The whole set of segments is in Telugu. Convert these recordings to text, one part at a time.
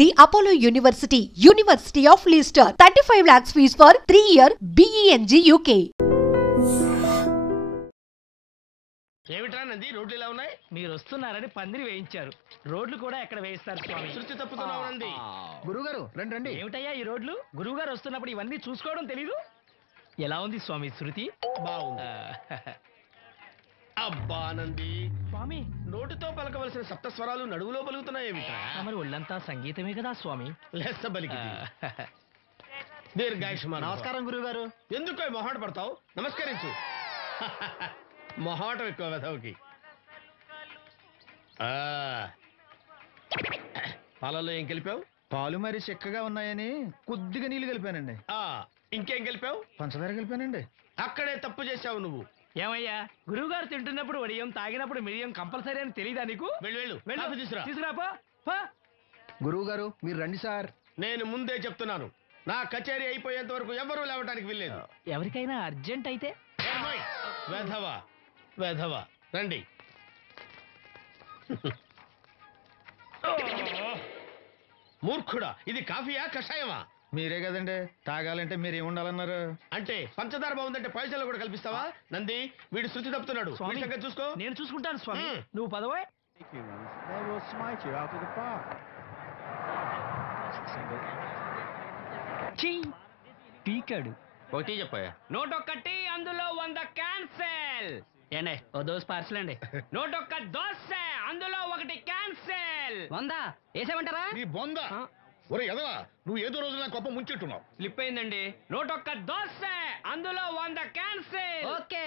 The Apollo University, University of Leicester, 35 lakhs fees for 3-year BEng UK. ఏమిట్రా నంది రోడ్లు ఇలా ఉన్నాయి? మీరు వస్తున్నారని పందిరి వేయించారు. రోడ్లు కూడా ఎక్కడ వేయిస్తారు స్వామి? శృతి తప్పుతున్నావు నంది. గురుగారు రండి. ఏమిటయ్యా ఈ రోడ్లు? గురువు గారు వస్తున్నప్పుడు ఇవన్నీ చూసుకోవడం తెలీదు? ఎలా ఉంది స్వామి శృతి? బాగుంది. అబ్బా నంది, స్వామి నోటితో పలకవలసిన సప్తస్వరాలు నడువులో పలుకుతున్నాయి ఏమిట్రా? మరి ఒళ్ళంతా సంగీతమే కదా స్వామి. లెస్స బలికి దీర్ఘాయుష్మాన్. నమస్కారం గురుగారు. ఎందుకో మొహాట పడతావు? నమస్కరించు. మొహాటం ఎక్కువ వెధవుకి. పాలలో ఏం కలిపావు? పాలు మరి చిక్కగా ఉన్నాయని కొద్దిగా నీళ్లు కలిపానండి. ఇంకేం కలిపావు? పంచదార కలిపానండి. అక్కడే తప్పు చేశావు నువ్వు. ఏమయ్యా గురువు గారు తింటున్నప్పుడు వడియం, తాగినప్పుడు మిడియం కంపల్సరీ అని తెలీదా నీకు? వెళ్ళు వెళ్ళు, తీసురా. తీసుకురాపో. గురువు గారు మీరు రండి సార్. నేను ముందే చెప్తున్నాను, నా కచేరీ అయిపోయేంత వరకు ఎవరూ లేవటానికి వెళ్ళలేదు. ఎవరికైనా అర్జెంట్ అయితే వెధవా రండి. మూర్ఖుడా, ఇది కాఫీయా కషాయమా? మీరే కదండి తాగాలంటే మీరు ఏముండాలన్నారు? అంటే పంచదార బాగుందంటే పైసలు కూడా కల్పిస్తావా? నంది, వీడు శృతి తప్పుతున్నాడు. స్వామి, సంగతి చూసుకో. నేను చూసుకుంటాను స్వామి. నువ్వు పదవే. They will smite you out of the park. పీకాడు. ఒకటి చెప్పాయా? నోటొక్కటి అందులో 100 క్యాన్సెల్. ఏండే ఓ దోశ పార్సల్ అండి. నోటొక్క దోశ అందులో 1 క్యాన్సెల్. 100 వేసేమంటారా? నీ బొంద. ఒరే ఎదవా, నువ్వు ఏదో రోజు నా గొప్ప ముంచెట్టున్నావు. స్లిప్ అయిందండి. నోటొక్క దోశ అందులో 100 క్యాన్సెల్. ఓకే.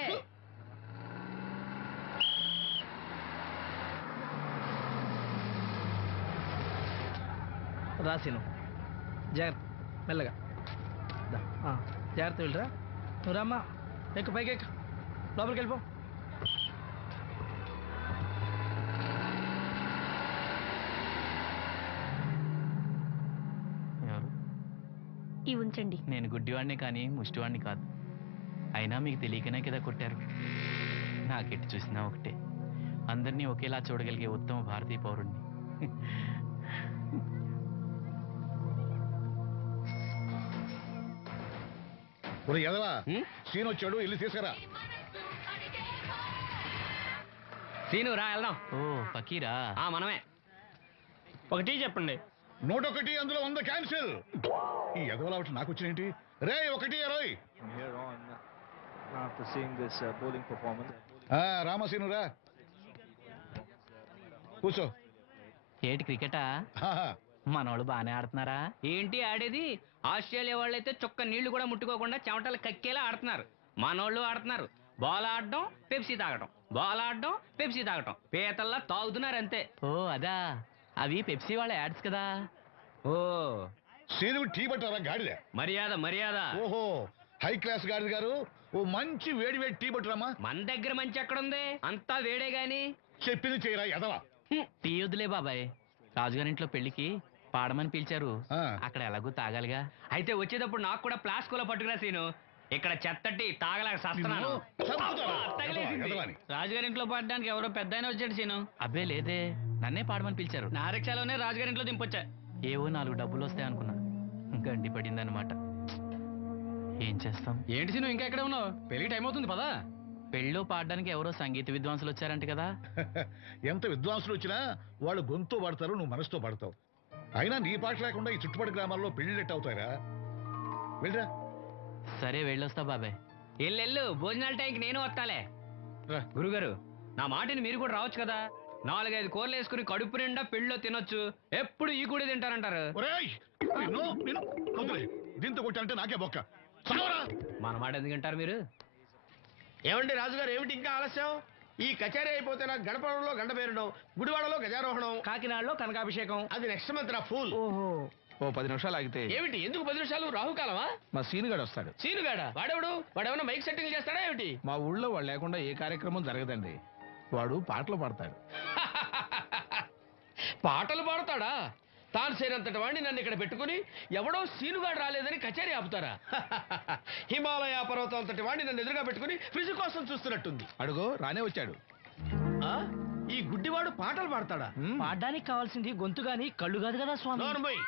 రాసిను జాగ్రత్త, మెల్లగా జాగ్రత్త వెళ్ళరా. నువ్వు రామ్మా, ఎక్కు, పైకి ఎక్కు, లోపలికి వెళ్ళిపో. ఇవి ఉంచండి. నేను గుడ్డివాడిని కానీ ముష్టివాడిని కాదు. అయినా మీకు తెలియకనే కదా కొట్టారు. నాకెట్టి చూసినా ఒకటే, అందరినీ ఒకేలా చూడగలిగే ఉత్తమ భారతీయ పౌరుణ్ణి. ఒరే ఎదవా, సీన్ వచ్చాడు, వెళ్ళి తీసుకురా. సీను రా వెళ్దాం. ఓ ఫకీరా, మనమే. ఒకటి చెప్పండి. నోటొకటి అందులో 100 క్యాన్సిల్. ఈ ఎదవలా ఒకటి నాకు వచ్చినేంటి? రే 1-20. From here on, after seeing this bowling performance, రామసీను రా, కూర్చో. ఏటి క్రికెటా? మనోళ్ళు బాగానే ఆడుతున్నారా? ఏంటి ఆడేది? ఆస్ట్రేలియా వాళ్ళైతే చొక్క నీళ్లు కూడా ముట్టుకోకుండా చెమటలు కక్కేలా ఆడుతున్నారు. మనోళ్ళు ఆడుతున్నారు బాల్ ఆడడం, పెప్సీ తాగటం, బాల్ ఆడడం, పెప్సీ తాగటం, పీతల్లా తాగుతున్నారు అంతే. ఓ అదా, అవి పెప్సీ వాళ్ళ యాడ్స్ కదా. ఓ సీను టీ పట్టారా గాడిద? మర్యాద. ఓహో, హై క్లాస్ గాడిద గారు, ఓ మంచి వేడి వేడి టీ పట్టురామా. మన దగ్గర మంచి ఎక్కడుంది? అంతా వేడే గాని. చెప్పింది చేయరా ఎదవా. టీ వద్దులే బాబాయ్, రాజుగారింట్లో పెళ్లికి పాడమని పిలిచారు, అక్కడ ఎలాగూ తాగాలిగా. అయితే వచ్చేటప్పుడు నాకు కూడా ప్లాస్కోలో పట్టుకురా సీను. ఇక్కడ చెత్తటి తాగలేక సస్తున్నాను. రాజుగారింట్లో పడడానికి ఎవరో పెద్ద వచ్చాడు సీను. అబ్బే లేదే, నన్నే పాడమని పిలిచారు. నా రిక్షాలోనే రాజుగారింట్లో దింపొచ్చా. ఏవో 4 డబ్బులు వస్తాయనుకున్నా, గండి పడిందనమాట. ఏం చేస్తాం? ఏంటి సీను ఇంకా ఎక్కడ ఉన్నావు? పెళ్లి టైం అవుతుంది పదా. పెళ్ళిలో పాడడానికి ఎవరో సంగీత విద్వాంసులు వచ్చారంట కదా. ఎంత విద్వాంసులు వచ్చినా వాళ్ళు గొంతు పడతారు, నువ్వు మనసుతో పడతావు. అయినా నీ పాట లేకుండా ఈ చుట్టుపక్కల గ్రామాల్లో పెళ్లిళ్ళెట్ అవుతారా? వెళ్ళరా. సరే వెళ్ళొస్తా బాబాయ్. ఎల్లెళ్ళు, భోజనాల టైంకి నేను వస్తాలే. గురుగారు, నా మాటిని మీరు కూడా రావచ్చు కదా. 4-5 కూరలు వేసుకుని కడుపు నిండా పెళ్ళిలో తినొచ్చు. ఎప్పుడు ఈ కూడా తింటారంటారు. దీంతో కొట్టాలంటే నాకే బొక్క. మన మాట ఎందుకు తింటారు మీరు? ఏమండి రాజుగారు, ఏమిటి ఇంకా ఆలస్యం? ఈ కచేరీ అయిపోతే నాకు గణపవరంలో గండ పేరడం, గుడివాడలో గజారోహణం, కాకినాడలో కనకాభిషేకం. అది నెక్స్ట్ మంత్ రా ఫూల్. ఓ 10 నిమిషాలు ఆగితే. ఏమిటి, ఎందుకు 10 నిమిషాలు? రాహుకాలమా? మా సీనుగాడు వస్తాడు. సీనుగాడా? వాడేమన్నా మైక్ సెట్టింగ్ చేస్తాడా ఏమిటి? మా ఊళ్ళో వాడు లేకుండా ఏ కార్యక్రమం జరగదండి. వాడు పాటలు పాడతాడు. పాటలు పాడతాడా? తాను సేనంతటి వాడిని నన్ను ఇక్కడ పెట్టుకుని ఎవడో సీనుగాడు రాలేదని కచేరీ ఆపుతారా? హిమాలయ పర్వతం అంతటి వాడిని నన్ను ఎదురుగా పెట్టుకుని ఫ్రిజ్ కోసం చూస్తున్నట్టుంది. అడుగో రానే వచ్చాడు. ఈ గుడ్డివాడు పాటలు పాడతాడా? పాడడానికి కావాల్సింది గొంతు గాని కళ్ళు కాదు కదా స్వామి. నోర్మోయ్,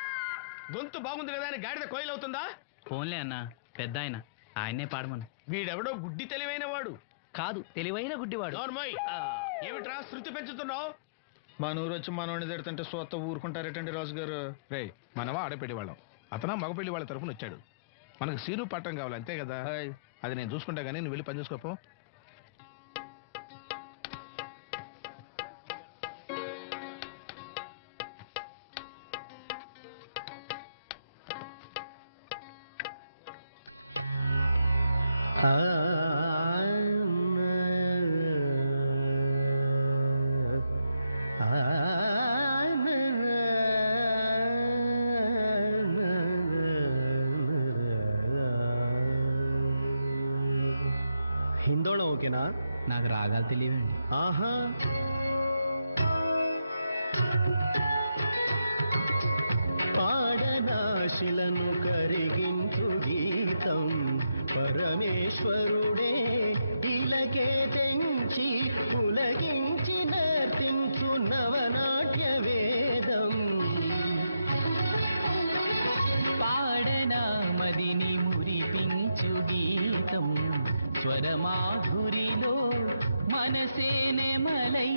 గొంతు బాగుంది కదా అని గాడిద కోయిల్ అవుతుందా? ఫోన్లే అన్న, పెద్ద ఆయన, ఆయనే పాడమను. వీడెవడో గుడ్డి తెలివైన వాడు కాదు, తెలివైన గుడ్డివాడు. నోర్మోయ్, ఏమిట్రా శృతి పెంచుతున్నావు? మన ఊరు వచ్చి మనోడిని తిడుతుంటే సొత్త ఊరుకుంటారేటండి రాజు గారు? రే, మనవా ఆడపెళ్లి వాళ్ళం, అతను మగపెళ్లి వాళ్ళ తరఫున వచ్చాడు. మనకు సీరు పట్టం కావాలి అంతే కదా. అది నేను చూసుకుంటా గానీ నువ్వు వెళ్ళి పని చూసుకోపో. హిందోళం ఓకేనా? నాకు రాగాలు తెలియవండి. ఆహా, పాడనాశిలను కరిగించు గీతం పరమేశ్వరుడే ఇలకే తెంచి పులగించి నర్తించు నవనాట్య వేదం. పాడనామదిని మురిపించు గీతం స్వరమాధురిలో మనసే నెమలై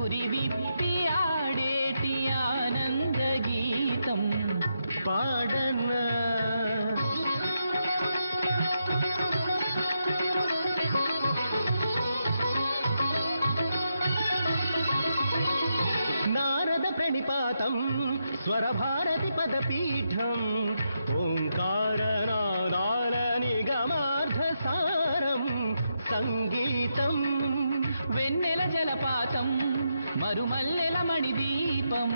ఉరి విప్పి ఆడేటి ఆనంద గీతం పాడనా. నారద ప్రణిపాతం స్వరభారతి పదపీఠం ఓంకారనాదాల నిగమార్థ సారం సంగీతం. వెన్నెల జలపాతం మరుమల్లెల మణిదీపం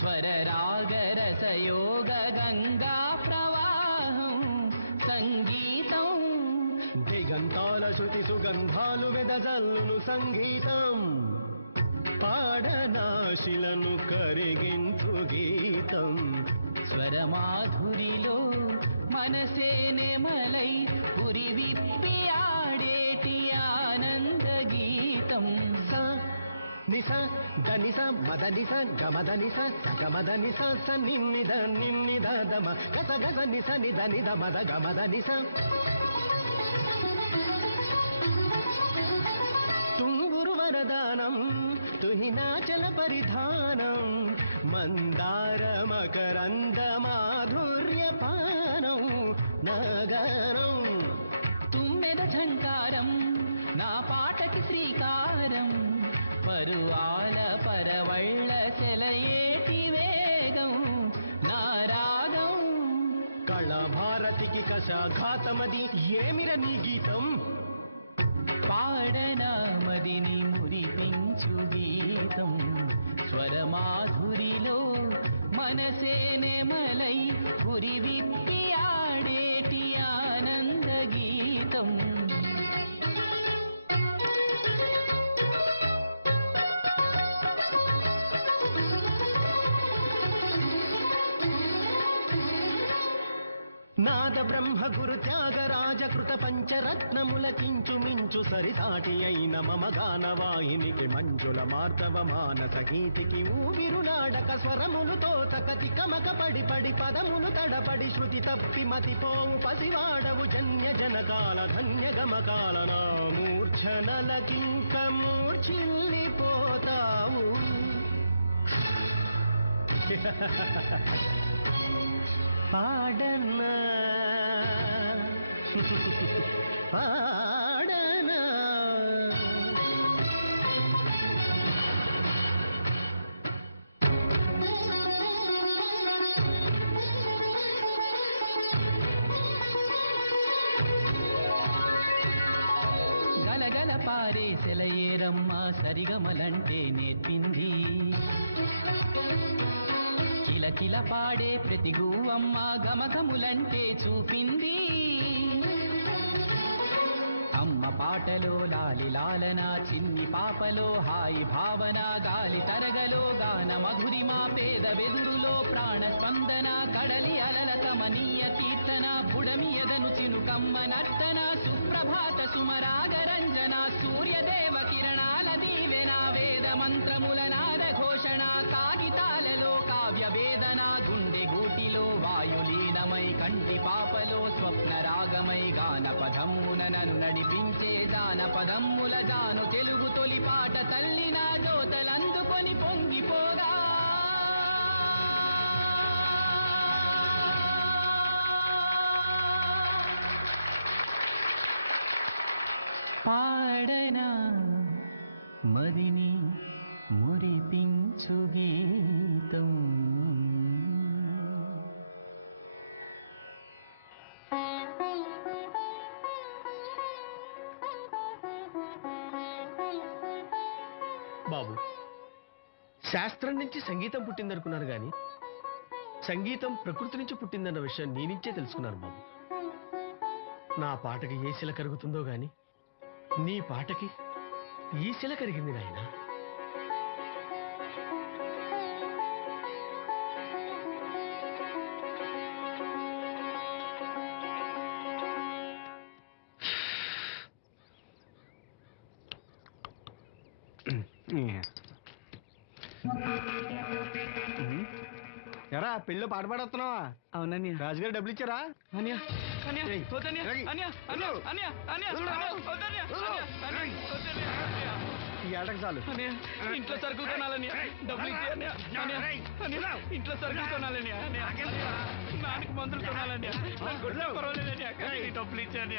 స్వరరాగరసయోగ గంగా ప్రవాహం సంగీతం. దిగంతాల శృతి సుగంధాలు వెదజల్లును సంగీతం. పాడనాశిలను కరిగించు గీతం స్వరమాధురిలో మనసే నెమలై పురి విప్పి ఆడేటి ఆనంద గీతం. స నిస దనిస మదనిస గమదనిస సగమదనిస స నిన్నిద నిన్నిద దమ గస గస నిస నిద నిద మద గమదనిస. తుంగురు వరదానం తుహినాచల పరిధానం మందార మకరంద మాధుర్య పానం నగరం. తుమ్మెద ఝంకారం నా పాటకి శ్రీకారం పరువాల పరవళ్ళ సెలయేటి వేగం నా రాగం. కళాభారతికి కషాఘాతమది ఏమిర నీ గీతం. పాడనామదిని మురిపించు గీతం స్వరమాధురిలో మనసే నెమలై పురి విప్పి ఆడేటి ఆనంద గీతం. నాద బ్రహ్మ గురు త్యాగరాజ కృత పంచరత్నముల కించు మించు సరిసాటి అయిన మమ గానవాహినికి మంజుల మార్దవ మానస గీతికి ఊవిరులాడక స్వరములు తోచకతి కమక పడి పడి పదములు తడపడి శృతి తప్పి మతిపోవు పసివాడవు జన్య జనకాల ధన్య గమకాల నా మూర్ఛనలకింక మూర్ఛిల్లిపోతావు. పాడనా పాడనా. గలగల పారే సెలయేరమ్మ సరిగమలంటే నేర్పింది కిలకిల పాడే ప్రతి గువ్వమ్మ గమకములంటే చూపింది. అమ్మ పాటలో లాలి లాలన చిన్ని పాపలో హాయి భావన గాలి తరగలో గాన మధురిమా పేద వెదురులో ప్రాణ స్పందన కడలి అలల కమనీయ కీర్తన బుడమియదను చినుకమ్మ నర్తన సుప్రభాత సుమరాగరంజన సూర్యదేవ కిరణాల దీవెన వేద మంత్ర అన్నదమ్ముల జాను తెలుగు తొలి పాట తల్లి నా జోతలందుకొని పొంగిపోగా పాడనా మదిని మురిపించు గీతం బాబు, శాస్త్రం నుంచి సంగీతం పుట్టిందనుకున్నాను కానీ సంగీతం ప్రకృతి నుంచి పుట్టిందన్న విషయం నీ నుంచే తెలుసుకున్నాను బాబు. నా పాటకి ఏ శిల కరుగుతుందో గాని నీ పాటకి ఈ శిల కరిగింది నాయన. ఎరా పెళ్ళి పాట పాడుతున్నావా? అవునని రాజుగారు డబ్బులు ఇచ్చారా? ఈ ఏటకు చాలు. ఇంట్లో సరుకులు కొనాలని డబ్బులు ఇంట్లో సరుకులు కొనాలని నాన్నకి మందులు కొనాలని డబ్బులు ఇచ్చాను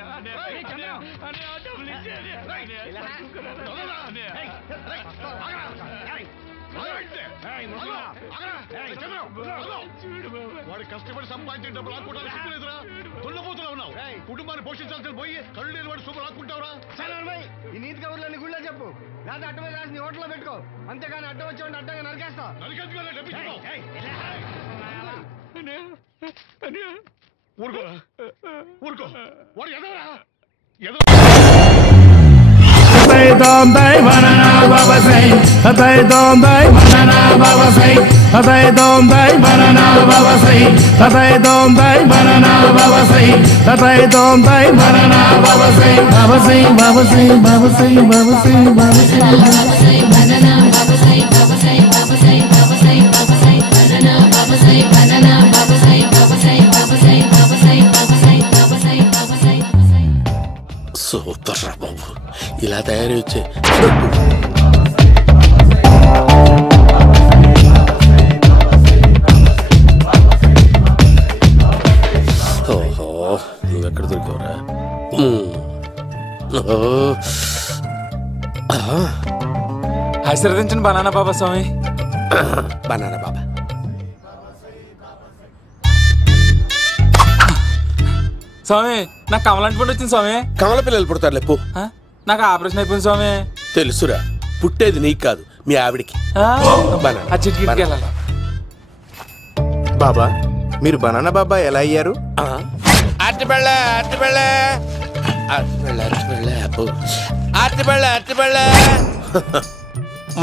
వాడు కష్టపడి సంపాదించే డబ్బులు లాక్కుంటారా? సిగ్గులేదురా? దున్నపోతున్నా ఉన్నావు. కుటుంబాన్ని పోషించాల్సిన పోయి కళ్ళు లేని వాడు సూపర్ లాక్కుంటావురా? ఈ నీతి కబుర్లన్నీ గుళ్ళో చెప్పు, లేదా అడ్డమే రాసి నీ హోటల్లో పెట్టుకో. అంతేగాని అడ్డం వచ్చేవాడిని అడ్డంగా నరికేస్తా. ఊరుకో ఊరుకో, వాడు ఎదవరా? సూపర్ రా బాబు, ఇలా తయారు వచ్చే. ఓహో, నువ్వెక్కడ దొరికావురా? ఆశీర్వదించండి బనానా బాబా స్వామి. బనానా బాబా, స్వామి నాకు కమలాంటి పండు వచ్చింది స్వామి. కమల పిల్లలు పుడతారు లేపు. నాకు ఆపరేషన్ అయిపోయింది స్వామి. తెలుసురా, పుట్టేది నీకు కాదు మీ ఆవిడికి. బాబా, మీరు బనానా బాబా ఎలా అయ్యారు?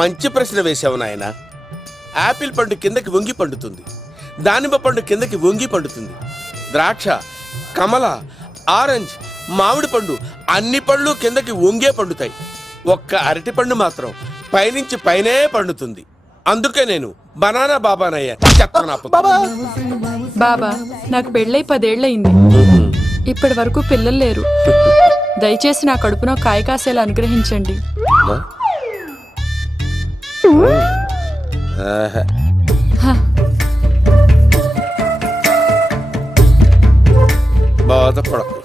మంచి ప్రశ్న వేశావు నాయన. ఆపిల్ పండు కిందకి వంగి పండుతుంది, దానిమ్మ పండు కిందకి వంగి పండుతుంది, ద్రాక్ష, కమల, ఆరెంజ్, మామిడి పండు అన్ని పళ్ళు కిందకి వంగే పండుతాయి. ఒక్క అరటి పండు మాత్రం పైనుంచి పైనే పండుతుంది. అందుకే నేను బనానా బాబానయ్యా. బాబా, నాకు పెళ్ళై 10 ఏళ్ళయింది. ఇప్పటి వరకు పిల్లలు లేరు. దయచేసి నా కడుపునో కాయ కాసేలా అనుగ్రహించండి. బాధపడకు.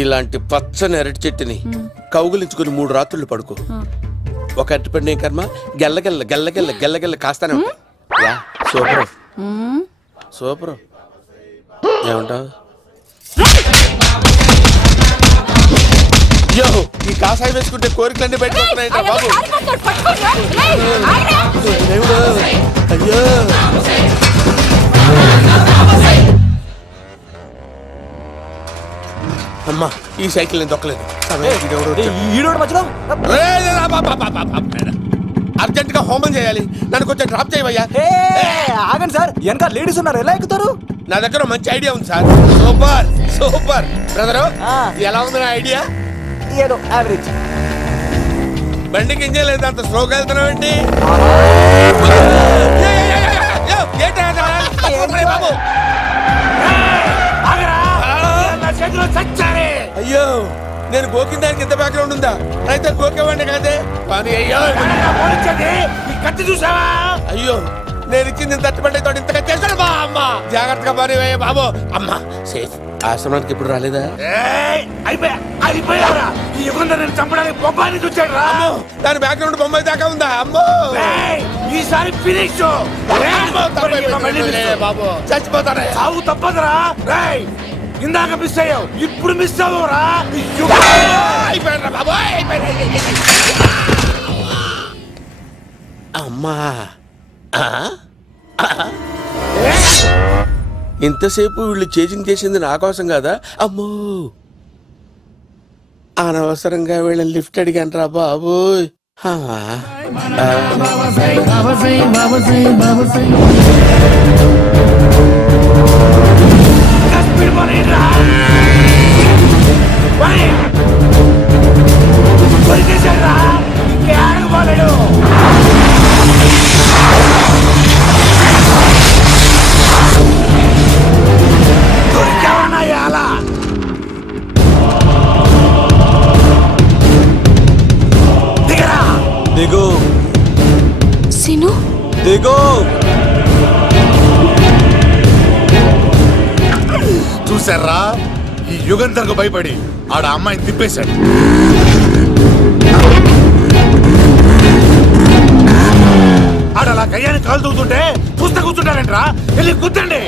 ఇలాంటి పచ్చని అరటి చెట్టుని కౌగులించుకుని 3 రాత్రులు పడుకో. ఒక అరటి పండు కర్మ గెల్లగెల్ల గెల్లగెల్ల గెల్లగెల్ల కాస్తానే ఉంటాయి. Super super. ఏమంటావు? యో, ఈ కాసాయి వేసుకుంటే కోరికలన్నీ బయటకు వస్తున్నాయంట బాబు. అయ్యో, అమ్మా ఈ సైకిల్ నేను దొక్కలేదు. అర్జెంట్ గా హోమం చేయాలి, నన్ను కొంచెం డ్రాప్ చేయవయ్యా. ఆగండి సార్, వెనక లేడీస్ ఉన్నారు, ఎలా ఎక్కుతారు? నా దగ్గర మంచి ఐడియా ఉంది సార్. Super super. బ్రదరు, ఎలా ఉంది నా ఐడియా? ఏదో యావరేజ్. బండికి ఇంజన్ లేదు, అంత స్లోగా వెళ్తున్నావు ఏంటి? అయ్యో, నేను గోకిన దానికి ఇంత బ్యాక్గ్రౌండ్ ఉందా? అయితే గోకేవాడిని కాదే. కానీ అయ్యో కత్తి చూసావా? అయ్యో నేను ఇచ్చింది తట్టుబడి తోటి ఇంతగా చేశాడు బా అమ్మ. జాగ్రత్తగా పని బాబు. అమ్మ సేఫ్. ఆశ్రమానికి ఇప్పుడు రాలేదా? అయిపోయారా? ఈ యుగంలో నేను చంపడానికి బొమ్మాయిని చూచాడు రా. దాని బ్యాక్గ్రౌండ్ బొమ్మాయి దాకా ఉందా? అమ్మో ఈసారి ఫినిష్. బాబు చచ్చిపోతానే. సాగు తప్పదురా. ఇందాక మిస్ అయ్యావు, ఇప్పుడు మిస్ అవ్వరా? అయిపోయారా బాబు? అమ్మా ఇంతసేపు వీళ్ళు చేజింగ్ చేసింది నా కోసం కదా. అమ్మో అనవసరంగా వీళ్ళని లిఫ్ట్ అడిగాను రా బాబు. దిగు సిను, దిగు. చూసారా, ఈ యుగంధర్కు భయపడి ఆడ అమ్మాయిని తిప్పేశాడు. ఆడ అలా కయ్యాన్ని కాలు తూగుతుంటే చూస్తా కూర్చుంటారంట్రా. వెళ్ళి కూర్చోండి.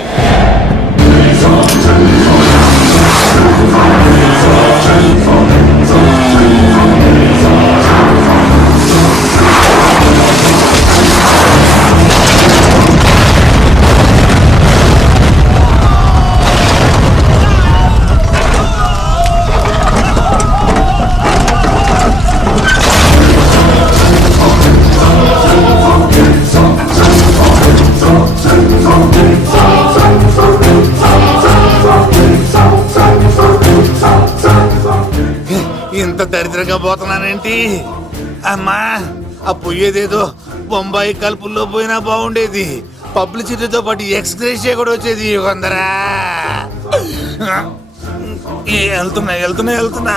ఇంత దరిద్రంగా పోతున్నానేంటి అమ్మా? ఆ పోయేదేదో బొంబాయి కలుపుల్లో పోయినా బాగుండేది. పబ్లిసిటీతో పాటు ఎక్స్‌గ్రేషియా కూడా వచ్చేది. యుగంధరా వెళ్తున్నా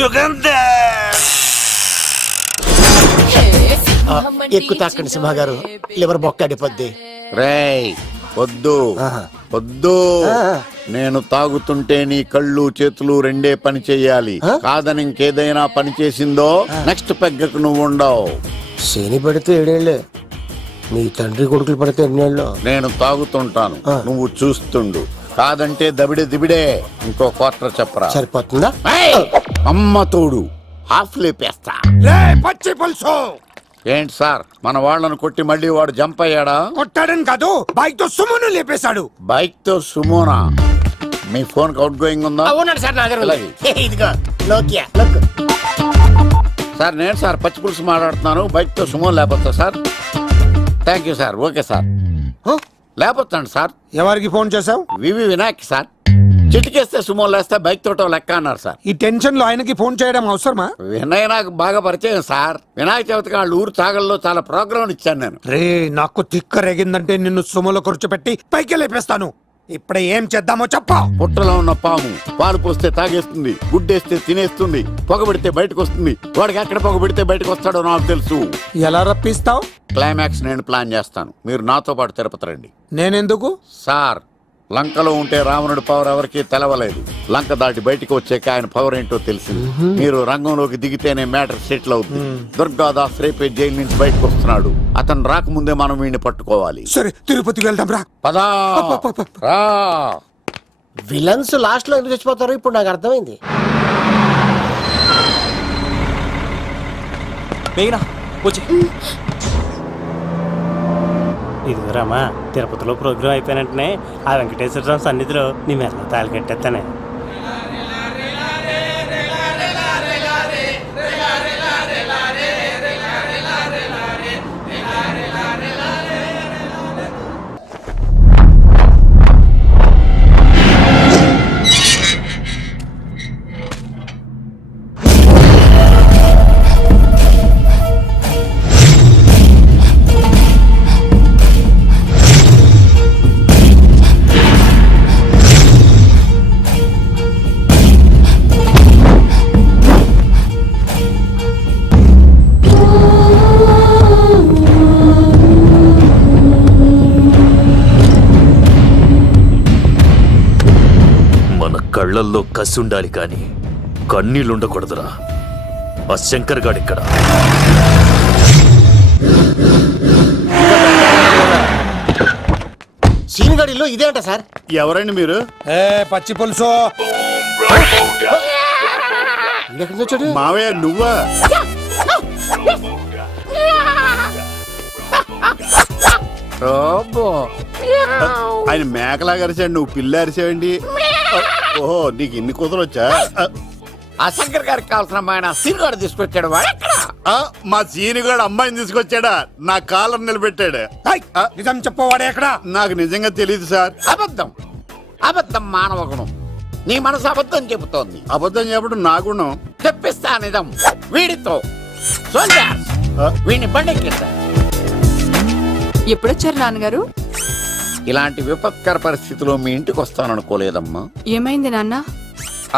యుగంధర్. ఎక్కు తాకండి సింహ గారు, లివర్ బొక్క అడిపోద్ది. రేయ్ వద్దు వద్దు. నేను తాగుతుంటే నీ కళ్ళు చేతులు రెండే పని చెయ్యాలి. కాదని ఇంకేదైనా పని చేసిందో నెక్స్ట్ పెగ్గకు నువ్వు ఉండవు. శని పడితే 7 ఏళ్ళే, మీ తండ్రి కొడుకులు పడితే 8 ఏళ్ళు. నేను తాగుతుంటాను, నువ్వు చూస్తుండు. కాదంటే దబిడే దిబిడే. ఇంకో క్వార్టర్ చెప్పరా? సరిపోతుందా? అమ్మ తోడు హాఫ్ లేపేస్తా. పచ్చి పులుసు. ఏంటి సార్, మన వాళ్ళను కొట్టి మళ్ళీ వాడు జంప్ అయ్యాడా? కొట్టాడని కాదు, బైక్ తో సుమోను లేపేశాడు. బైక్ తో సుమోనా? మీ ఫోన్ అవుట్ గోయింగ్ ఉందా? అవునండి సార్, నా దగ్గర ఇదిగో నోకియా. సార్ నేను సార్ పచ్చి పులుసు మాట్లాడుతున్నాను. బైక్ తో సుమో లేపొచ్చా sir? Thank you sir. Okay sir, లేపొచ్చండి సార్. ఎవరికి ఫోన్ చేసావు? వివి వినాయక్ సార్. చిటికేస్తే సుమో లేస్తే బైక్ తోటో లెక్క అన్నారు సార్. ఈ టెన్షన్ లో ఆయనకి ఫోన్ చేయడం అవసరమా? వినయ్ నాకు బాగా పరిచయం సార్. వినాయక చవితికి వాళ్ళ ఊరు చాగల్లో చాలా ప్రోగ్రాం ఇచ్చాను నేను. రే నాకు తిక్క రేగిందంటే నిన్ను సుమోలో కూర్చోపెట్టి పైకి లేపేస్తాను. ఇప్పుడే ఏం చేద్దామో చెప్పా. పుట్టలో ఉన్న పాము పాలు పోస్తే తాగేస్తుంది, గుడ్డేస్తే తినేస్తుంది, పొగబెడితే బయటకు వస్తుంది. వాడికి ఎక్కడ పొగబెడితే బయటకు వస్తాడో నాకు తెలుసు. ఎలా రప్పిస్తావు? క్లైమాక్స్ నేను ప్లాన్ చేస్తాను, మీరు నాతో పాటు తిరుపతి రండి. నేనెందుకు సార్? లంకలో ఉంటే రావణుడి పవర్ ఎవరికి తెలవలేదు. లంక దాటి బయటకు వచ్చాక ఆయన పవర్ ఏంటో తెలిసింది. మీరు రంగంలోకి దిగితేనే మ్యాటర్ సెటిల్ అవుతుంది. దుర్గాదాస్ రేపే జైలు నుంచి బయటకు వస్తున్నాడు. అతను రాకముందే మనం వీడిని పట్టుకోవాలి. సరే, తిరుపతికి వెళ్దాం రా. పదా రా. విలన్స్ లాస్ట్ లో ఎందుకు చచ్చిపోతారు ఇప్పుడు నాకు అర్థమైంది. ఇదిగోరామా, తిరుపతిలో ప్రోగ్రాం అయిపోయినట్టునే ఆ వెంకటేశ్వర స్వామి సన్నిధిలో నీ మెల్ల తాళి కట్టేస్తానే. కళ్ళల్లో కసి ఉండాలి కానీ కన్నీళ్ళుండకూడదురా. ఆ శంకర్ గాడిక్కడ. సీనిగాడిలో ఇదే అంట సార్. ఎవరండి మీరు? పచ్చి పులుసు. మావయ్య నువ్వా? ఆయన మేకలాగా అరిచాడు, నువ్వు పిల్ల అరిచావండి. ఓహో, నీకు ఇన్ని కూతురు వచ్చా? ఆ శంకర్ గారికి కావాల్సిన అమ్మాయి సీనుగాడు తీసుకొచ్చాడు. మా సీనుగాడు అమ్మాయిని తీసుకొచ్చాడా? నా కాలర్ నిలబెట్టాడు. నిజం చెప్పవాడే ఎక్కడ? నాకు నిజంగా తెలియదు సార్. అబద్ధం, అబద్ధం మానవ గుణం. నీ మనసు అబద్ధం చెబుతోంది. అబద్ధం చెప్పడం నా గుణం. తెప్పిస్తా నిజం వీడితో. వీడిని బండెక్కిస్తా. ఎప్పుడొచ్చారు నాన్నగారు? ఇలాంటి విపత్కర పరిస్థితిలో మీ ఇంటికి వస్తాననుకోలేదమ్మా. ఏమైంది నాన్న?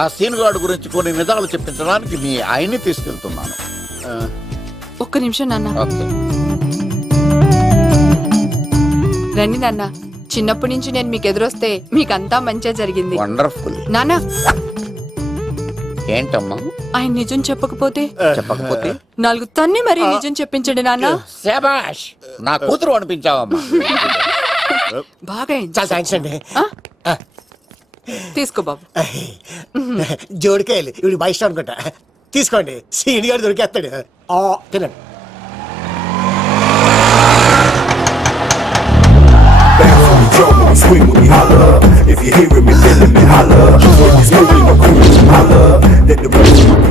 ఆ సీనుగాడు గురించి కొన్ని నిజాలు చెప్పించడానికి మీ ఆయన్ని తీసుకెళ్తున్నాను. ఒక్క నిమిషం నాన్న. రండి నాన్న. చిన్నప్పటి నుంచి నేను మీకు ఎదురొస్తే మీకంతా మంచిగా జరిగింది. వండర్ఫుల్. నాన్న, ఏంటమ్మా? ఆయన నిజం చెప్పకపోతే చెప్పకపోతే 4 తన్ని మరీ నిజం చెప్పించండి నాన్న. శభాష్, నా కూతురు అనిపించావమ్మా. బాగా అండి. తీసుకో బాబు. జోడికాయలు ఇవి బాగా ఇష్టం అనుకుంటా. తీసుకోండి, సీనిగాడు దొరికేస్తాడు. తినండి.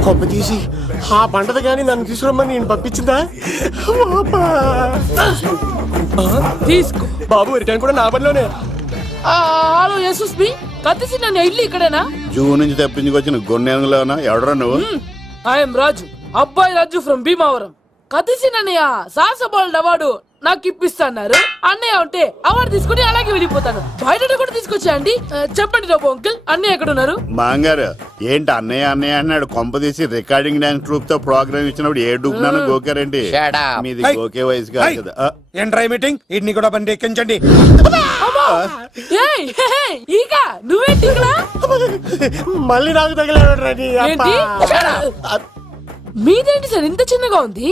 కొమ్మ తీసి ఆ పంటది కానీ నన్ను తీసుకురమ్మని నేను పంపించిందా? తీసుకో బాబు, రిటర్న్ కూడా నా పనిలోనే. హలో యేసుస్ బి, కత్తిసి నన్ను ఇల్లు ఇక్కడేనా? జూ నుంచి తప్పించుకొచ్చిన గొన్నెలోనా? ఎవడరా నువ్వు? ఐఎమ్ రాజు, అబ్బాయి రాజు ఫ్రమ్ భీమావరం. కత్తిసి నన్నయ్య సాహసబాలుడు అవార్డు నాకు ఇప్పిస్తాన్నారు. అన్నయ్య ఉంటే అవార్డు తీసుకుని అలాగే వెళ్ళిపోతాను. బయట కూడా తీసుకొచ్చాయండి. చెప్పండి రాబు అంకుల్, అన్నయ్య ఎక్కడ ఉన్నారు? మాంగారు ఏంటి అన్నయ్య అన్నయ్య అన్నాడు? కొంప తీసి రికార్డింగ్ డాన్స్ గ్రూప్ తో ప్రోగ్రామ్ ఇచ్చినప్పుడు ఏ డూబ్నాను గోకారండి? మీది గోకే వయసు కాదు కదా. ఏంట్రై మీటింగ్? ఇడ్ని కూడా బండి ఎక్కించండి. ఈక నువ్వేంటి ఇక్కడ? మళ్ళీ నాకు తగిలాడు. మీదేంటి సార్ ఇంత చిన్నగా ఉంది?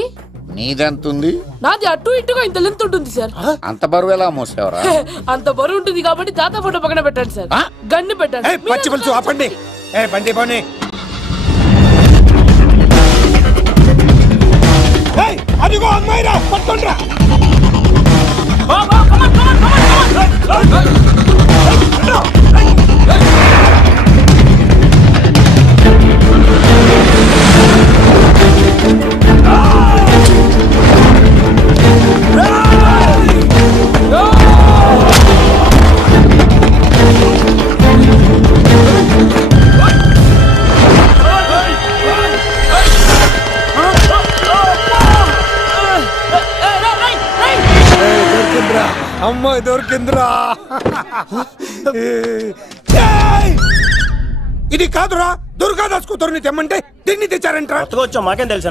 నీదెంతుంది? నాది అటు ఇటుగా ఇంత లెంత్ ఉంటుంది సార్. అంత బరువు ఎలా మోసేవరా? అంత బరువు ఉంటుంది కాబట్టి తాత ఫోటో పక్కన పెట్టండి సార్. గన్ను పెట్టండి. పచ్చి పులుసు ఆపండి. బండి పోనీ. అదిగో అమ్మాయిరా, పట్టుకోండిరా. అమ్మాయి దొరికిందిరా. ఇది కాదురా, దుర్గాదాస్ కూతురుని తెమ్మంటే దీన్ని తెచ్చారంట. వచ్చా మాకేం తెలుసా?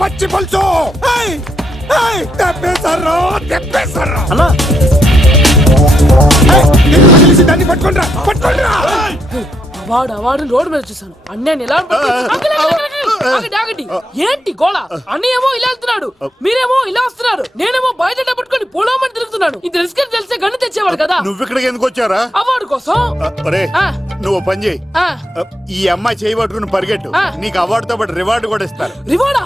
పచ్చి పులుసు తెప్పేశారు. దాన్ని పట్టుకోండిరా, పట్టుకోండిరా. వాడు రోడ్డు మీద చూసాను. అన్నయ్య ఎలా ఏంటి గోళ? అన్నయ్యేమో ఇలా వెళ్తున్నాడు, మీరేమో ఇలా వస్తున్నారు, నేనేమో బయట పట్టుకొని పొలమని తిరుగుతున్నాను. ఇది రిస్క్ తెలిస్తే గన్ను తెచ్చేవాడు కదా. నువ్వు ఇక్కడికి ఎందుకు వచ్చారా? అవార్డు కోసం. నువ్వు పని చేయి, ఈ అమ్మాయి చేయి పట్టుకుని పరిగెట్టు. నీకు అవార్డుతో పాటు రివార్డు కూడా ఇస్తారు. రివార్డా?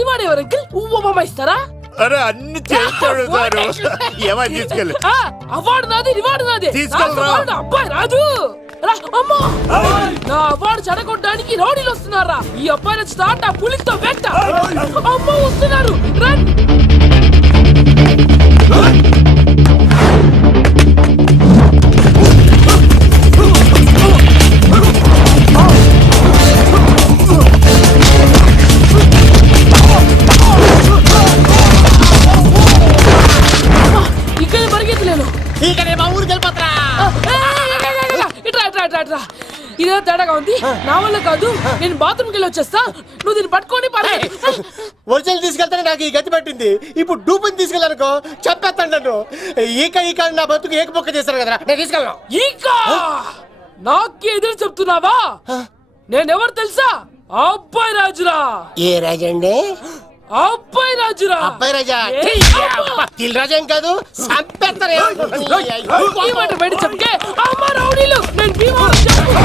రివార్డ్ ఎవరు అంకిల్? ఉమ్మ ఇస్తారా? అరే అన్ని చేస్తాడు సార్. ఏమని తీసుకెళ్ళి అవార్డు నాది, రివార్డు నాది. తీసుకెళ్ళి అబ్బాయి రాజు. నా అవార్డు చెడగొట్టడానికి రౌడీలు వస్తున్నారా? ఈ అబ్బాయి స్టార్ట్ ఆ పులితో వెంట. అమ్మ వస్తున్నారు. ఇక్కడ పరిగెత్తలేను. మా ఊరికి వెళ్ళిపోతా. ఇదే తేడాగా ఉంది. నా వల్ల కాదు, నేను బాత్రూమ్కి వెళ్ళి వచ్చేస్తా. నువ్వు దీన్ని పట్టుకొని ఒరిజినల్ తీసుకెళ్తానే నాకు ఈ గతి పట్టింది. ఇప్పుడు డూపుని తీసుకెళ్ళానుకో చెప్పేస్తాను నన్ను. ఈక నా బతుకు ఏక బొక్క చేశారు కదా, నేను తీసుకెళ్ళను. ఈక నాకు ఎదురు చెప్తున్నావా? నేనెవరు తెలుసా? అబ్బాయి రాజురా. ఏ రాజండి? అబ్బాయి రాజురా. అబ్బాయి రాజా తిల్ రాజేం కాదు, సంపేస్తారు. బయట చెప్తే అమ్మ రౌడీలు నేను భీమవరం చెప్పు.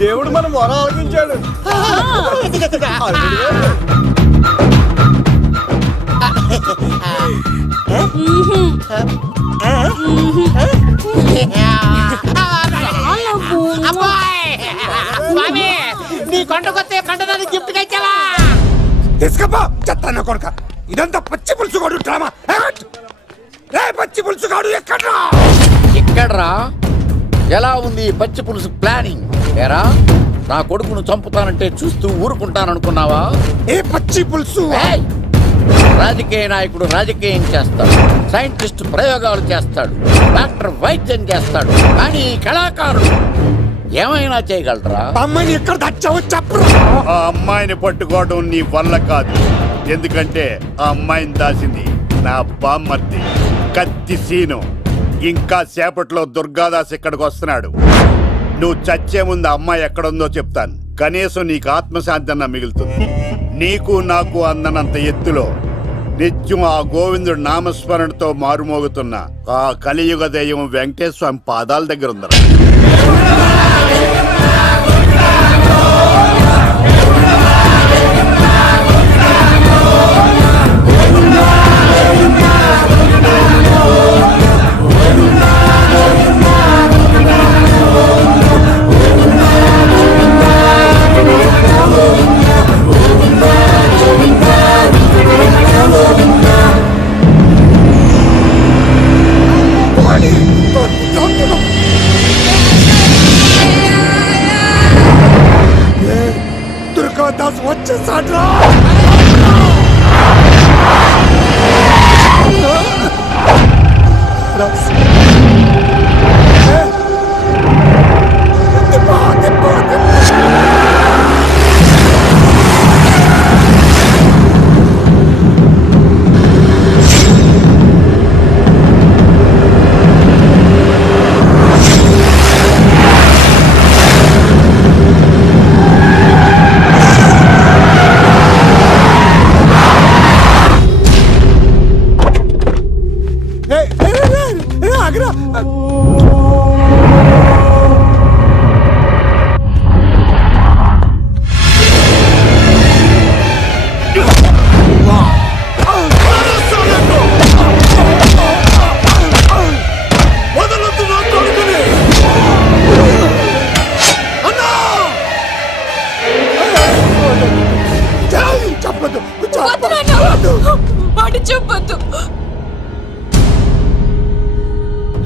దేవుడు మనం వరం ఆలకించాడు. నీ కొండకొస్తే పంటదాన్ని గిఫ్ట్ ఇచ్చావా? తీసుకపో చెత్త కొడుక. ఇదంతా పచ్చి పులుసుగాడు డ్రామా. పచ్చి పులుసుగాడు ఎక్కడ్రా? ఎక్కడ్రా? ఎలా ఉంది పచ్చి పులుసు ప్లానింగ్? ఏరా నా కొడుకును చంపుతానంటే చూస్తూ ఊరుకుంటాననుకున్నావా? ఏ పచ్చి పులుసు? రాజకీయ నాయకుడు రాజకీయం చేస్తాడు, సైంటిస్ట్ ప్రయోగాలు చేస్తాడు, డాక్టర్ వైద్యం చేస్తాడు, కానీ కళాకారుడు ఏమైనా చేయగలరా? అమ్మాయిని ఎక్కడ దాచావో చెప్పు. ఆ అమ్మాయిని పట్టుకోవడం నీ వల్ల కాదు. ఎందుకంటే ఆ అమ్మాయిని దాసింది నా బామ్మర్ది కత్తి సీను. ఇంకా సేపట్లో దుర్గాదాస్ ఇక్కడికి వస్తున్నాడు. నువ్వు చచ్చే ముందు అమ్మాయి ఎక్కడుందో చెప్తాను. కనీసం నీకు ఆత్మశాంతి అన్న మిగులుతుంది. నీకు నాకు అందనంత ఎత్తులో నిత్యం ఆ గోవిందుడు నామస్మరణతో మారుమోగుతున్న ఆ కలియుగ దైవం వెంకటేశ్వర స్వామి పాదాల దగ్గర ఉందరా. దుర్గాదాస్ వచ్చేసాడ్రా.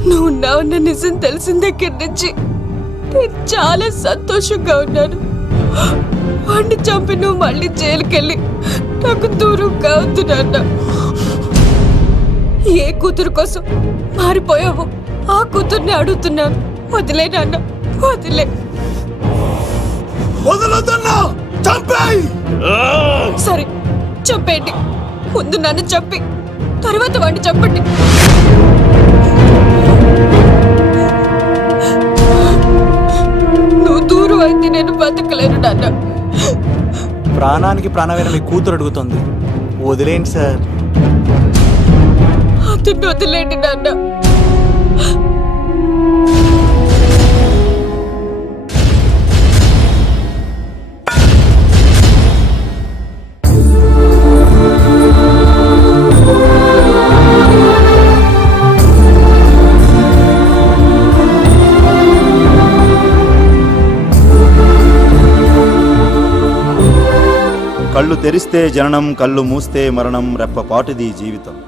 నువ్వు ఉన్నావన్న నిజం తెలిసిన దగ్గర నుంచి నేను చాలా సంతోషంగా ఉన్నాను. వాడిని చంపి నువ్వు మళ్ళీ జైలుకెళ్ళి నాకు దూరంగా అవుతున్నా. ఏ కూతురు కోసం మారిపోయావో ఆ కూతుర్ని అడుగుతున్నాను. వదిలే నాన్న, వదిలే. సరే చంపేయండి. ముందు నన్ను చంపి తర్వాత వాడిని చంపండి. నువ్వు దూరం అయితే నేను బతకలేను నాన్న. ప్రాణానికి ప్రాణమైన మీ కూతురు అడుగుతుంది, వదిలేండి సార్. అతన్ని వదిలేండి నాన్న. కళ్ళు తెరిస్తే జననం, కళ్ళు మూస్తే మరణం, రెప్పపాటుది జీవితం.